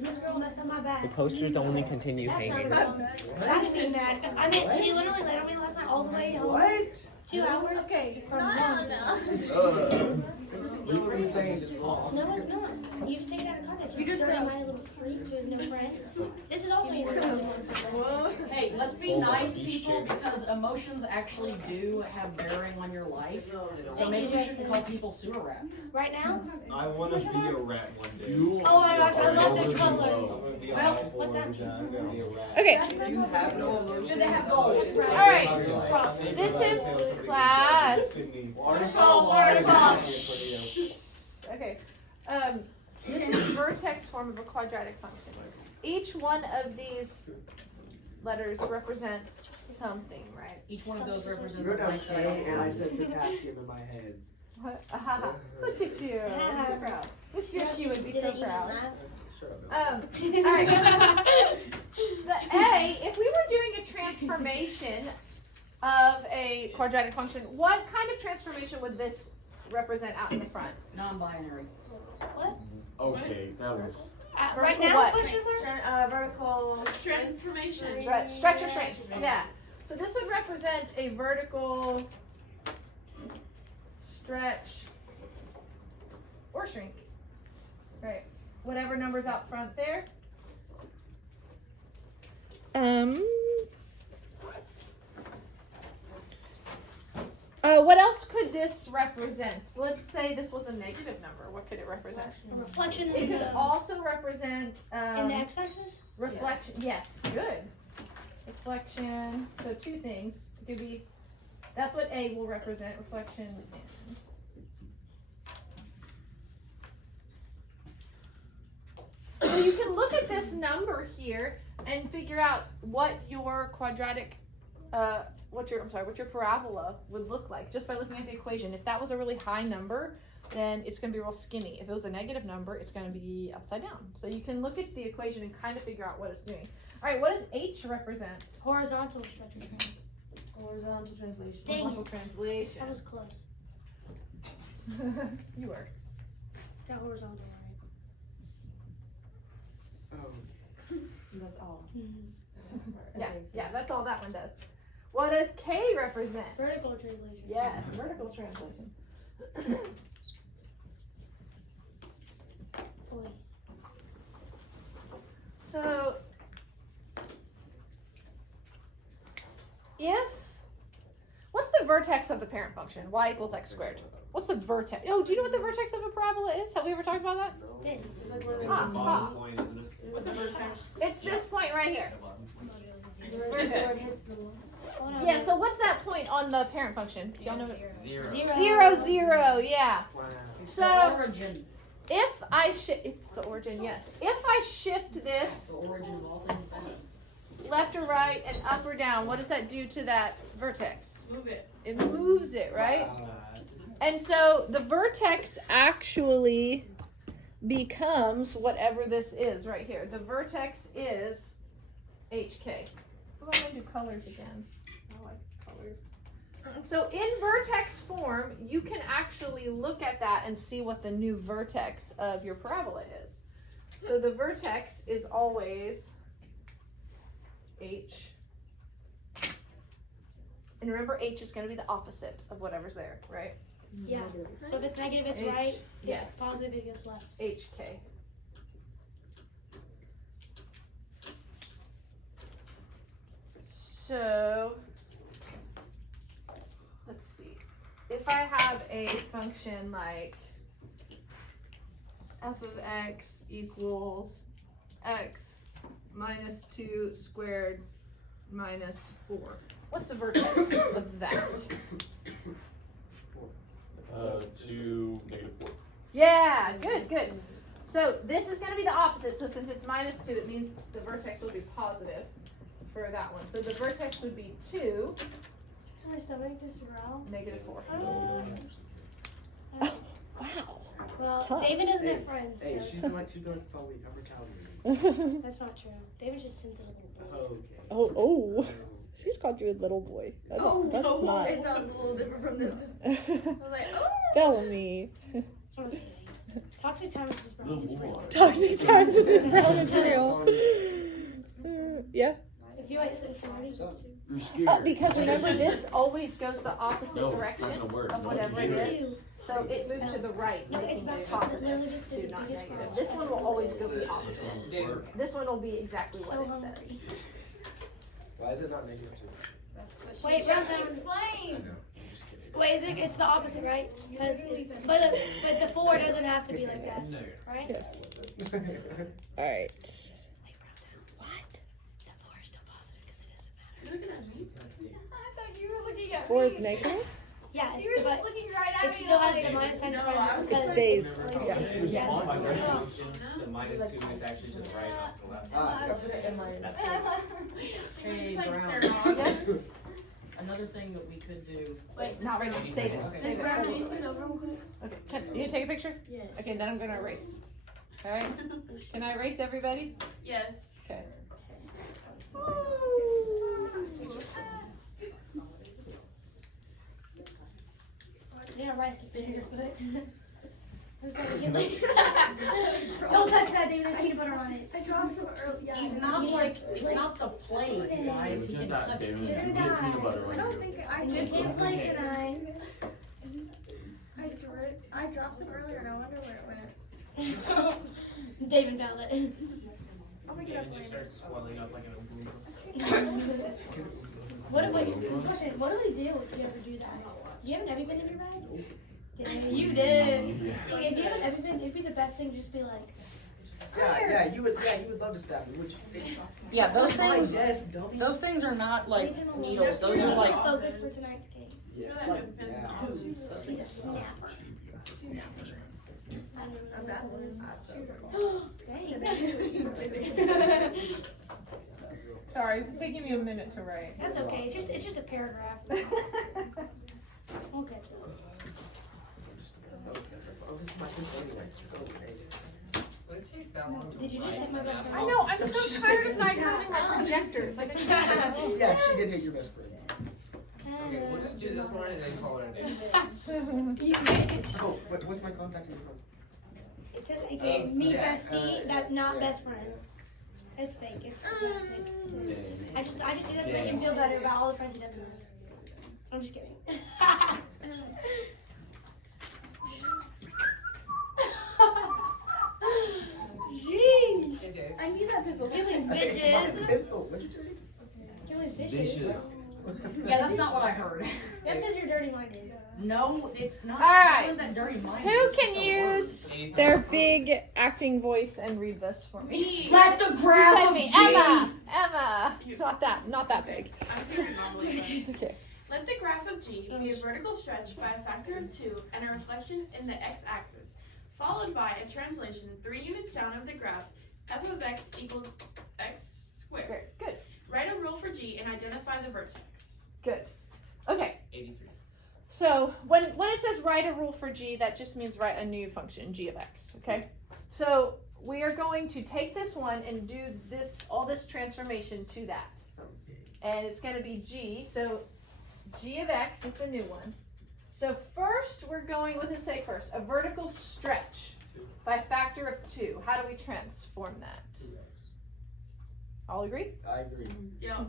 This girl messed up my back. The posters only continue hanging. That didn't mean that. I mean, she literally let me last night all the way home. What? 2 hours. Okay. From one. You were saying it's wrong. No, it's not. You just take it out of context. You just throw know. my little freak who has no friends. This is also either Whoa. Hey, let's be nice people because emotions actually do have bearing on your life. So maybe we shouldn't call people sewer rats. right now. I want to be a rat one day. Oh my gosh, I love the color. Well, what's that mean? Okay. You have no emotions. They have goals. All right. This is class. Okay. This is vertex form of a quadratic function. Each one of these letters represents something, right? Each one of those represents You wrote a down blank K and I said potassium in my head. What? Look at you. I'm so proud. This year she would be so proud. All right. The A, if we were doing a transformation of a quadratic function, what kind of transformation would this represent out in the front? non-binary. What? Okay, that was. Right Vertical now? what? Question mark? Vertical Transformation. Stretch or shrink. Yeah. So this would represent a vertical stretch or shrink. Right. Whatever number's out front there. What else could this represent? Let's say this was a negative number. What could it represent? A reflection It in could the also represent x-axis? reflection. Yes, good. Reflection. So two things. It could be. That's what A will represent. Reflection. So you can look at this number here and figure out what your quadratic, what your parabola would look like just by looking at the equation. If that was a really high number, then it's going to be real skinny. If it was a negative number, it's going to be upside down. So you can look at the equation and kind of figure out what it's doing. All right, what does H represent? Horizontal stretch or shrink. horizontal translation. Dang Horizontal it. translation. That was close. You were. That horizontal, right? Oh. That's all. Yeah, that's all that one does. What does K represent? Vertical translation. Yes, vertical translation. Boy. So, what's the vertex of the parent function? Y equals x squared. What's the vertex? Oh, do you know what the vertex of a parabola is? Have we ever talked about that? This. What's the vertex? It's this point right here. Where it hits the wall. Yeah, so what's that point on the parent function? Do y'all know what? Zero. 0, 0, yeah. Wow. So, Origin. if I shift, it's the origin, yes. If I shift this The origin of all things. left or right and up or down, what does that do to that vertex? Move it. It moves it, right? And so the vertex actually becomes whatever this is right here. The vertex is HK. Oh, I'm going to do colors again. I like colors. So in vertex form, you can actually look at that and see what the new vertex of your parabola is. So the vertex is always H. And remember, H is going to be the opposite of whatever's there, right? Yeah. So if it's negative, it's H, right. If yes. it's positive, it gets left. HK. So, let's see. If I have a function like f of x equals x minus 2 squared minus 4, what's the vertex of that? 2, -4. Yeah, good. So this is going to be the opposite. So since it's minus 2, it means the vertex will be positive for that one. So the vertex would be 2, Can I still make this growl? -4. Oh. Wow. Well, Tough. David doesn't have friends, Hey, so she's doing what she's doing all week. I'm retaliating. that's not true. David's just sensitive little boy. Okay. Oh, she's called you a little boy. That's not. Oh, It sounds a little different from this. Bellamy. I'm just kidding. Toxic times is The brown. It's real. war. Toxic times is as brown as real. Yeah. If you wait for somebody. You're scared. Because remember, this always goes the opposite No, it's direction not gonna work. of No, whatever it it's is. So it moves to the right, No, it's making about it to literally positive just to the not biggest negative. problem. This one will always go the opposite. David, This one will be exactly So what it hungry. says. Why is it not negative 2? Wait, Just Brown, explain. wait, is it? It's the opposite, right? Because but the 4 doesn't have to be like that, right? Yes. All right. Wait, Brown, what? The 4 is still positive because it doesn't matter. I thought you were looking at 4 me. is negative? Yeah, You were it's, just but looking right at it me. still has and the I'm like, minus sign in No, front I of it was because It stays. it's- Yeah. Response by Yeah. definitions, the minus 2 is actually just right off the left. I put it in my. Hey, like Brown. start off. Yes? Another thing that we could do. Wait, not right now. Save it. Okay. Miss Save it. Brown, can you scoot over real quick? Okay. Can you take a picture? Yes. Okay, then I'm gonna erase. All right. Can I erase everybody? Yes. Okay. Yeah, right. Don't touch that, David. There's peanut butter on it. I dropped some early. Yeah. He's not like, it's not the plate, you guys. He Look can at that, touch David. it. You get peanut butter when you do it. I can't play tonight. I dropped some earlier and I wonder where it went. David found it. I'll pick it Yeah, up it just later. starts swelling up like an oompa. What do we? Question: what do we do if you ever do that? Do you have an EpiPen in your bag? You did. If you have an EpiPen, it'd be the best thing to just be like. Yeah, you would love to stab me, would you? Yeah, those My things, desk, dummy. those things are not like leave him alone. needles. Those are like, Focus for tonight's game. Yeah. He's a snapper. Sorry, it's taking me a minute to write. That's okay. It's just a paragraph. We'll get to it. This is my pencil anyways. But it takes that long to Did you just hit my best friend? I know. I'm so tired of not having my projector. It's like Yeah, she did hit your best friend. Okay, we'll just do this one and then call it a day. You bitch. Oh, what's my contact info? It says aka me bestie, that not best friend. It's fake. It's fake. I just did it to make him feel better about all the friends he doesn't have. I'm just kidding. Jeez. I need that pencil. Killing My bitches. pencil, what'd you say? Killing bitches. Dishes. yeah, that's not what I heard. That's because you're dirty minded. No, it's not. All right. How is that dirty mind? Who It's can just a word. use their big acting voice and read this for me? Let the graph Send of me, G. Emma. Not that big. I'm figuring normally. Okay. Let the graph of G be a vertical stretch by a factor of 2 and a reflection in the x-axis, followed by a translation 3 units down of the graph, f of x equals x squared. Great. Good. Write a rule for G and identify the vertex. Good. Okay. 83. So when it says write a rule for G, that just means write a new function, G of X. Okay. So we are going to take this one and do all this transformation to that, and it's going to be G. So G of X is the new one. So first we're going. What does it say first? A vertical stretch by a factor of 2. How do we transform that? All agree? I agree. Yo.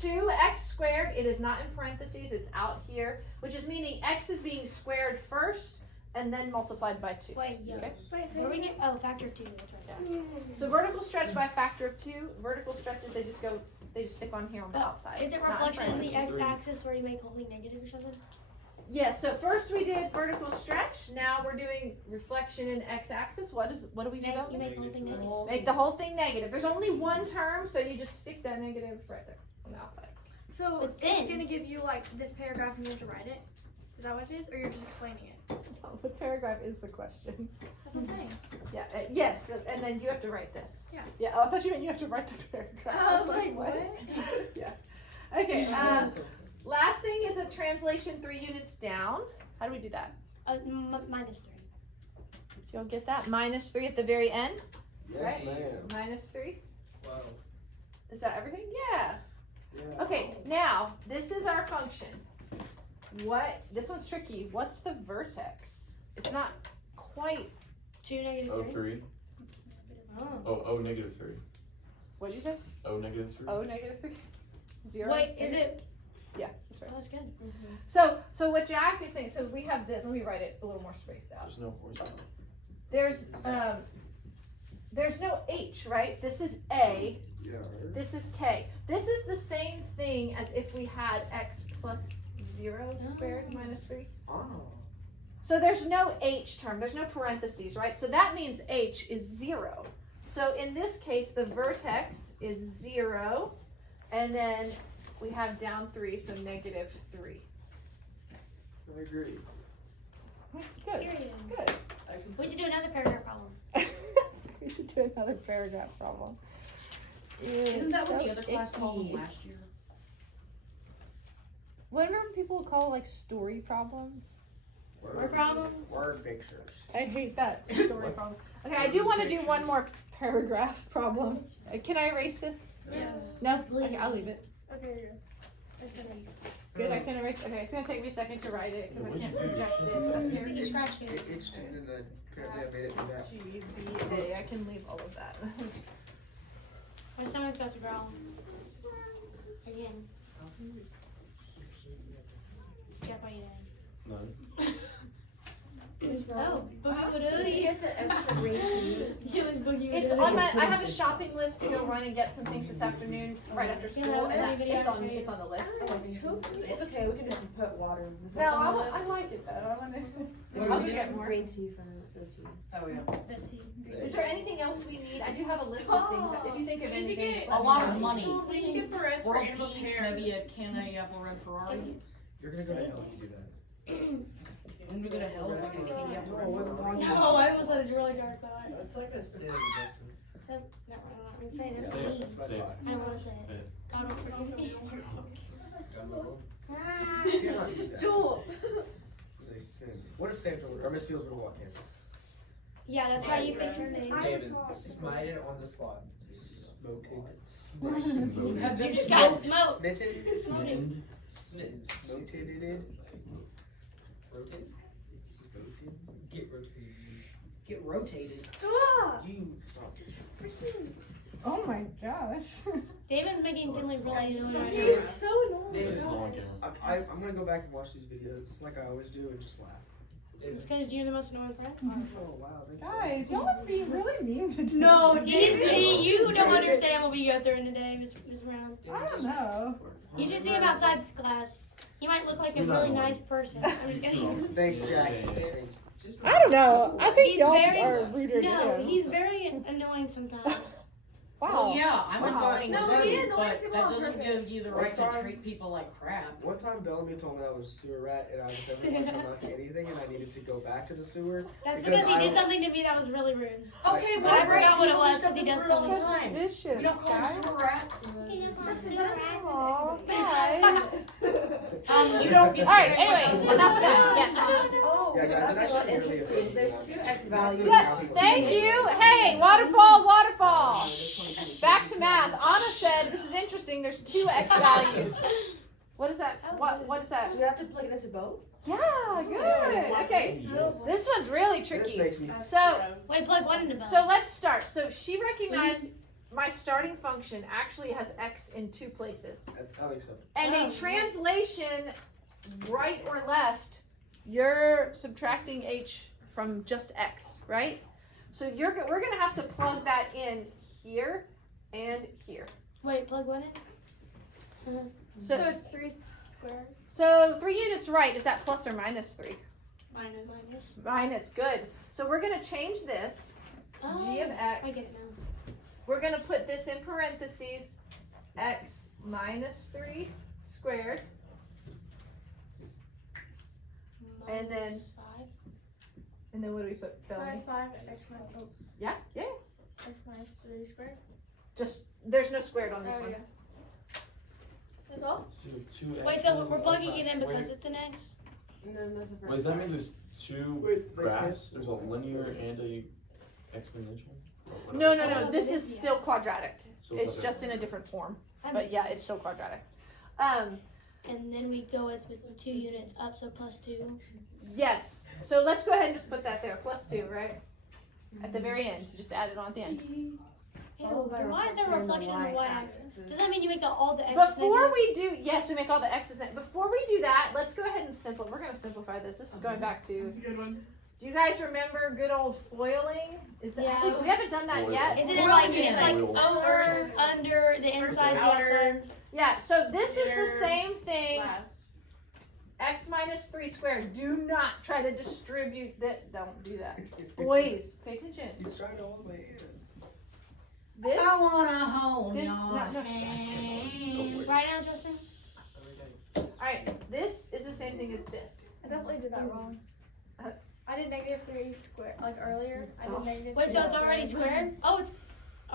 2x squared, it is not in parentheses, it's out here, which is meaning x is being squared first and then multiplied by 2. Wait, yo. Okay. What do we get? Oh, factor of 2. That's right. So vertical stretch by a factor of 2, vertical stretches, they just stick on here on the outside. Is it not in reflection in the parentheses. x-axis where you make whole thing negative or something? Yes, so first we did vertical stretch, now we're doing reflection in x-axis. What do we do? You make the whole thing negative. Make the whole thing negative. There's only one term, so you just stick that negative right there on the outside. So But then- it's gonna give you like this paragraph and you have to write it? Is that what it is? Or you're just explaining it? Oh, the paragraph is the question. That's what I'm saying. Yeah, yes, and then you have to write this. Yeah. Yeah, oh, I thought you meant you have to write the paragraph. I was like, what? Yeah. Okay, last thing is a translation 3 units down. How do we do that? Minus 3. So you'll get that. Minus 3 at the very end. Yes, Right. ma'am. Minus 3. Wow. Is that everything? Yeah. Yeah. Okay, now, this is our function. This one's tricky. What's the vertex? It's not quite 2 negative O 3. 3. Oh. Oh, O negative 3. What'd you say? O negative 3. O negative 3? 0? Wait, is it? Yeah, that's right. Oh, that's good. So what Jack is saying, so we have this, let me write it a little more spaced out. There's no horizontal. There's no H, right? This is A, Yeah. this is K. This is the same thing as if we had X plus 0 squared minus 3. Oh. So there's no H term, there's no parentheses, right? So that means H is 0. So in this case, the vertex is 0, and then we have down 3, so negative 3. I agree. Good, Period. good. We should do another paragraph problem. We should do another paragraph problem. Isn't that what So the other class called icky. them last year? What remember people call like story problems? Word problem? Word pictures. I hate that story problem. Okay, I do want to do one more paragraph problem. Can I erase this? Yes. No? Okay, I'll leave it. Okay, that's good. Good, I can erase. Okay, it's gonna take me a second to write it because I What'd can't you do? project it up here. You scratched it. It itched and then apparently I made it do that. GBA, I can leave all of that. My stomach's about to growl. Again. Jeff, what are you doing? None. Oh, boogie woody. Get the extra green tea. It was boogie It's on my, I have a shopping list to go run and get some things this afternoon right after school, and that, it's on the list. It's okay, we can just put water. No, I like it though. I'll go get more. Green tea for the tea. Oh yeah. That's it. Is there anything else we need? I do have a list of things. If you think of We need to anything, get just let A me lot know. of money. We need to get Barrett's for World animals' peace, hair. maybe a candy apple red Ferrari. You're gonna go to hell if you do that. When we go to hell, if I get a candy apple red Ferrari. No, I almost let a really dark thought. That's like a sin, Justin. No, I'm not gonna say it. That's Say mean. it. Say it. I don't want to say Say it. it. God will forgive me. You cannot do that. Joel! It's a sin. What if Santa or Miss Seals would walk in? Yeah, that's why you fix her name. David, smite it on the spot. Smoking. You just got smoked. Smitten. Smoking. Smitten. Smoted. Rotate. Get rotated. Get rotated. Stop! You. Oh my gosh. David's making Finley realize he's only He's right so annoying. This is long camera. I'm gonna go back and watch these videos like I always do and just laugh. It's because you're the most annoying friend. Oh wow. thank you. Guys, y'all are being really mean to No, David. you don't understand what we go through in a day, Miss Brown. I don't know. You should see him outside this class. He might look like a really nice person. I'm just kidding. Thanks, Jack. Thanks. I don't know. I think He's y'all very- are ruder No, to him. he's very annoying sometimes. Well, Wow. yeah, I'm One annoying time- No, he too, annoys but people that on doesn't purpose. give you the One right to time- treat people like crap. One time Bellamy told me I was a sewer rat and I was never going to come out to anything and I needed to go back to the sewer. That's Because because he did I- something to me that was really rude. Okay, I whatever. forgot what it People do was, stuff 'cause he that's does rude all the something. time. Vicious, We don't call them guys. sewer rats. Aw, guys. You don't get to Alright, say what anyways, those enough of are. that. Yes. Oh, Yeah, guys, it okay, actually well, really interesting. affects There's me. 2 X values. Yes, thank you. Hey, waterfall, waterfall. Back to math. Anna said, this is interesting, there's 2 X values. What is that? What is that? Do we have to plug it into both? Yeah, good. Okay, this one's really This tricky. makes me. So, Wait, plug one into both. so let's start. So she recognized my starting function actually has X in 2 places. I think so. And a translation, right or left, you're subtracting H from just X, right? So we're gonna have to plug that in here and here. Wait, plug one in? So, it's 3 squared. so 3 units right, is that plus or minus 3? Minus. Minus, good. So we're gonna change this, G of X. I get it now. We're gonna put this in parentheses, X minus 3 squared. And then- Minus 5. And then what do we put, Bellamy? Minus 5, X minus, Yeah, yeah. X minus 3 squared. Just, there's no squared on this Oh, one. yeah. That's all? So 2 Wait, X's so we're and plugging alpha it in squared. because it's an X? And then there's the first Wait, does that one. mean there's 2 Wait, graphs? There's a linear and a exponential? Or No, whatever. no, no, this is still quadratic. So It's that- just in a different form. That But makes yeah, sense. it's still quadratic. And then we go with 2 units up, so plus 2. Yes. So let's go ahead and just put that there. Plus 2, right? At the very end, you just add it on at the end. Ew, Followed by why is there a reflection on the y-axis? Does that mean you make all the x's Before negative? we do, yes, we make all the x's. Before we do that, let's go ahead and simplify. We're going to simplify this. This is going back to. That's a good one. Do you guys remember good old foiling? Is that? Yeah. We haven't done that yet. Isn't it like Foiling it's like is- over, under, the inside, the outer. outside? Yeah. So this is the Inner, same thing. Last. X minus 3 squared. Do not try to distribute that. Don't do that. Boys, pay attention. He's trying to all the way in. This. wanna hold This. your No. hand. Right now, Justin? All right. This is the same thing as this. I definitely did that wrong. Uh, I did -3 square, like earlier. I did -3. Wait, so it's already squared? Oh, it's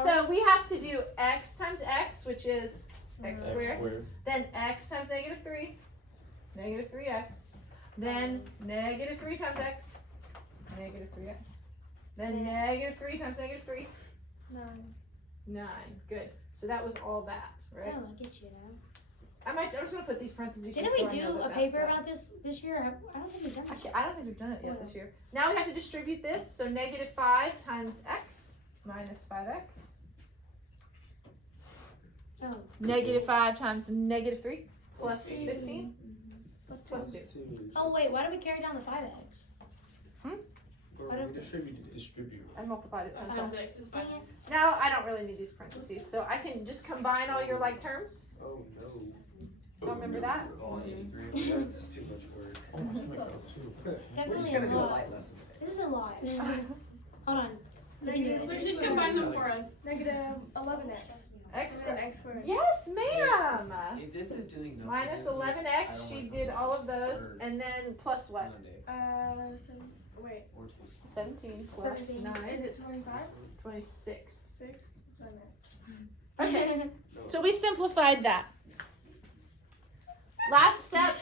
So we have to do x times x, which is x X squared. squared. Then x times -3, -3x. Then -3 times x, -3x. Then -3 times -3, 9. Good. So that was all that, right? Oh, I get you now. I'm just gonna put these parentheses. Didn't just we so I know do that a that's paper that. about this year? I don't think we've done it. Actually, I don't think we've done it yet this year. Now we have to distribute this. So -5 times x minus 5x. Oh. -5 times -3 plus 15 plus 2. Oh, wait, why did we carry down the 5x? Or I don't- we distributed it. Distribute. I multiplied it. Times x is 5. Now I don't really need these parentheses, so I can just combine all your like terms. Oh no. Don't remember that? All 83. That's too much work. Oh, my God, too. We're just Definitely gonna a do a lot. light lesson. This is a lot. Hold on. You should combine them for us. -11x. X. And then x squared. Yes, ma'am. If this is doing nothing, Minus this week, 11x. I don't She wanna did go all of for those, and then plus what? Monday Wait, or Tuesday. 17 plus 17. 9. Is it 25? 26. 6? 7. Okay. So we simplified that. Last step.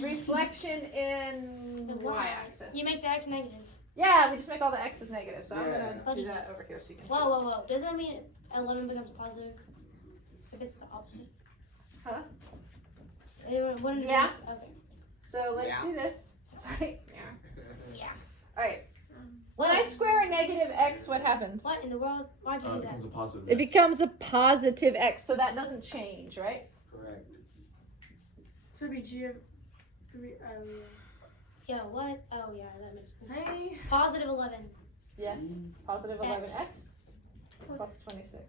Reflection in The y-axis. You make the x negative. Yeah, we just make all the x's negative. So I'm Yeah. gonna do that over here so you can. Whoa, whoa, whoa. Does that mean 11 becomes positive? If it's the opposite? Huh? Wouldn't it Yeah. be- Okay. So let's Yeah. do this. Sorry. Yeah. All right. When I square a negative x, what happens? What in the world? Why'd you It do that? becomes a positive. It X. becomes a positive x, so that doesn't change, right? Correct. So it'd be g of 3. Yeah, what? Oh, yeah, that makes sense. Hey. Positive 11. Yes. Positive 11x plus 26.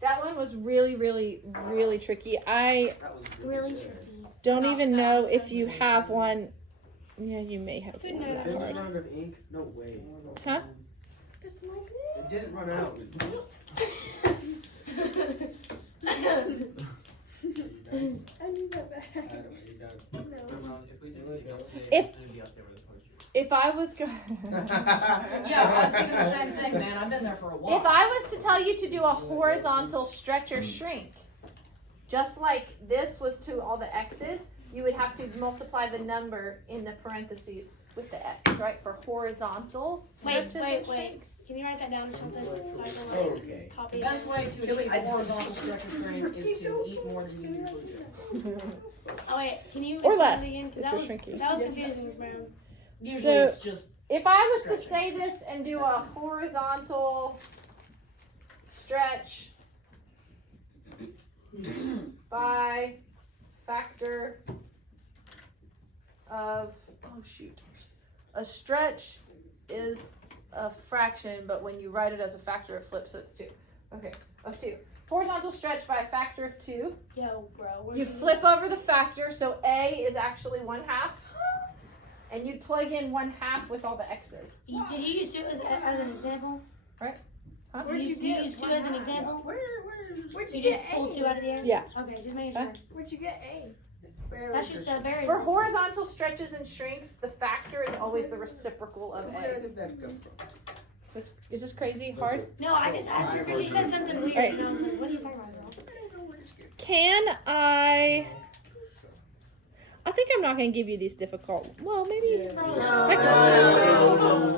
That one was really, really, really tricky. I That was Really good. tricky. don't Not even that know much if you have one. Yeah, you may have Good one night. that Did it just hard. run out of ink? No way. Huh? This might It didn't run out. I need that back. I don't know, you're done. No. If we did anything else today, If- it's gonna be up there with the poster. If I was going Yeah, I'm thinking the same thing, man. I've been there for a while. If I was to tell you to do a horizontal stretch or shrink, just like this was to all the x's, you would have to multiply the number in the parentheses with the x, right? For horizontal Wait, stretches and wait. shrinks. Can you write that down or something so I can like Okay. copy The it? best way to achieve a horizontal stretch or shrink is to eat more than you usually do. Oh wait, can you Or explain less, it again? 'Cause if that you're was shrinking. that was confusing, Ms. Brown. Usually So- it's just If I was to Stretching. say this and do a horizontal stretch by factor of, oh shoot, a stretch is a fraction, but when you write it as a factor it flips, so it's 2. Okay, of 2. Horizontal stretch by a factor of 2. Yo, bro. we're You gonna- flip over the factor, so A is actually 1/2. And you plug in 1/2 with all the x's. Did you use 2 as an example? Huh? Did you use 2 as an example? Where'd You you just get pulled A? 2 out of the air? Yeah. Okay, just making Huh? sure. Where'd you get A? That's just a very. For horizontal stretches and shrinks, the factor is always the reciprocal of Where A. did that come from? Is this crazy hard? No, I just asked her because she said something weird, Alright. and I was like, "What are you talking about, girl?" Can I? I think I'm not gonna give you these difficult. Well, maybe. Yeah.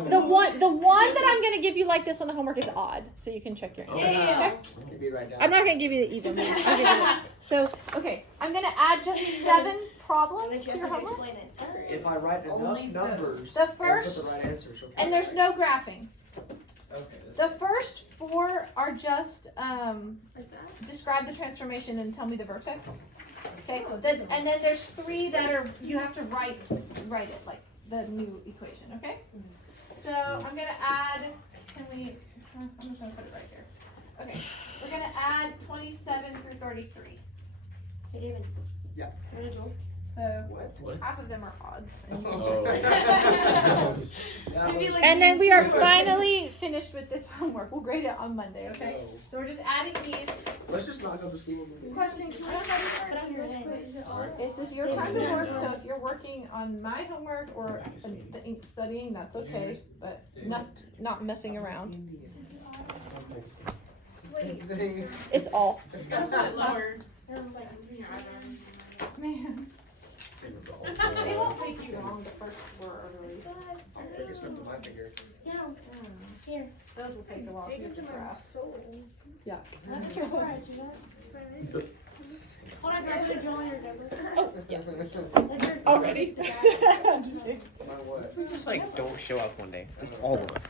The one that I'm gonna give you like this on the homework is odd, so you can check your answer. Yeah. Maybe right now. I'm not gonna give you the even one. I'll give you the- So, okay, I'm gonna add just 7 problems Unless to you guys your have to homework, explain it. If I write Only enough seven. numbers, The and first- put the right answers, okay. and there's no graphing. Okay. The first 4 are just Like that? describe the transformation and tell me the vertex. Okay, and then there's 3 that are you have to write it like the new equation. Okay, so I'm gonna add. Can we? I'm just gonna put it right here. Okay, we're gonna add 27 through 33. Hey, David. Yeah. What did you? So What? half of them are odds. And, Oh. Yeah, and then we are finally finished with this homework. We'll grade it on Monday. Okay, so we're just adding these. let's just not go to school. Questions? Put on your head. This is your time to work, so if you're working on my homework or the ink studying, that's okay, but not messing around. Same thing. It's all. Gotta put it lower. Like in your eyebrows. Man, it won't take you long the first 4 or really. Biggest up to my fingers. Yeah. Here. Those will take a while to get the graph. soul. Yeah. Alright, you got it? Hold on, I'm gonna draw on your Deborah. Oh, yeah. That's your- Already? My what? We just like don't show up one day. Just all of us.